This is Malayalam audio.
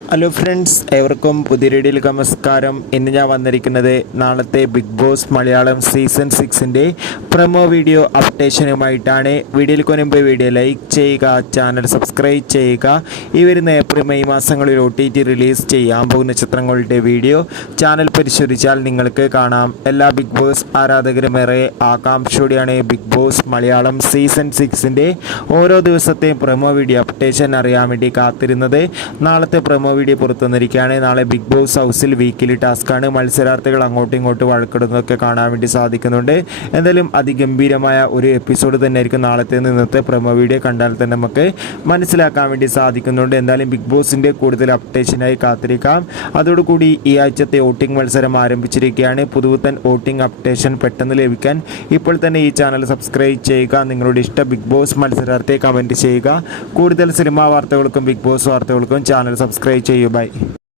ഹലോ ഫ്രണ്ട്സ്, ഏവർക്കും പുതിയ വീഡിയോയിലേക്ക് നമസ്കാരം. ഇന്ന് ഞാൻ വന്നിരിക്കുന്നത് നാളത്തെ ബിഗ് ബോസ് മലയാളം സീസൺ 6ൻ്റെ പ്രൊമോ വീഡിയോ അപ്ഡേഷനുമായിട്ടാണ്. വീഡിയോയിലേക്ക് മുൻപ് വീഡിയോ ലൈക്ക് ചെയ്യുക, ചാനൽ സബ്സ്ക്രൈബ് ചെയ്യുക. ഈ വരുന്ന ഏപ്രിൽ മെയ് മാസങ്ങളിൽ OTT റിലീസ് ചെയ്യാൻ പോകുന്ന ചിത്രങ്ങളുടെ വീഡിയോ ചാനൽ പരിശോധിച്ചാൽ നിങ്ങൾക്ക് കാണാം. എല്ലാ ബിഗ് ബോസ് ആരാധകരും ഏറെ ആകാംക്ഷയോടെയാണ് ബിഗ് ബോസ് മലയാളം സീസൺ 6ൻ്റെ ഓരോ ദിവസത്തെയും പ്രൊമോ വീഡിയോ അപ്ഡേഷൻ അറിയാൻ വേണ്ടി കാത്തിരുന്നത്. നാളത്തെ പ്രൊമോ വീഡിയോ പുറത്തു വന്നിരിക്കുകയാണ്. നാളെ ബിഗ് ബോസ് ഹൗസിൽ വീക്കിലി ടാസ്ക്കാണ്. മത്സരാർത്ഥികൾ അങ്ങോട്ടും ഇങ്ങോട്ടും വഴക്കിടുന്നതൊക്കെ കാണാൻ വേണ്ടി സാധിക്കുന്നുണ്ട്. എന്തായാലും അതിഗംഭീരമായ ഒരു എപ്പിസോഡ് തന്നെ ആയിരിക്കും നാളത്തെ ഇന്നത്തെ പ്രൊമോ വീഡിയോ കണ്ടാൽ തന്നെ നമുക്ക് മനസ്സിലാക്കാൻ വേണ്ടി സാധിക്കുന്നുണ്ട്. എന്തായാലും ബിഗ് ബോസിൻ്റെ കൂടുതൽ അപ്ഡേഷനായി കാത്തിരിക്കാം. അതോടുകൂടി ഈ ആഴ്ചത്തെ വോട്ടിംഗ് മത്സരം ആരംഭിച്ചിരിക്കുകയാണ്. പുതുപുത്തൻ വോട്ടിംഗ് അപ്ഡേഷൻ പെട്ടെന്ന് ലഭിക്കാൻ ഇപ്പോൾ തന്നെ ഈ ചാനൽ സബ്സ്ക്രൈബ് ചെയ്യുക. നിങ്ങളുടെ ഇഷ്ട ബിഗ് ബോസ് മത്സരാർത്ഥിയെ കമൻറ്റ് ചെയ്യുക. കൂടുതൽ സിനിമാ വാർത്തകൾക്കും ബിഗ് ബോസ് വാർത്തകൾക്കും ചാനൽ സബ്സ്ക്രൈബ് ചെയ്യൂ. ബൈ.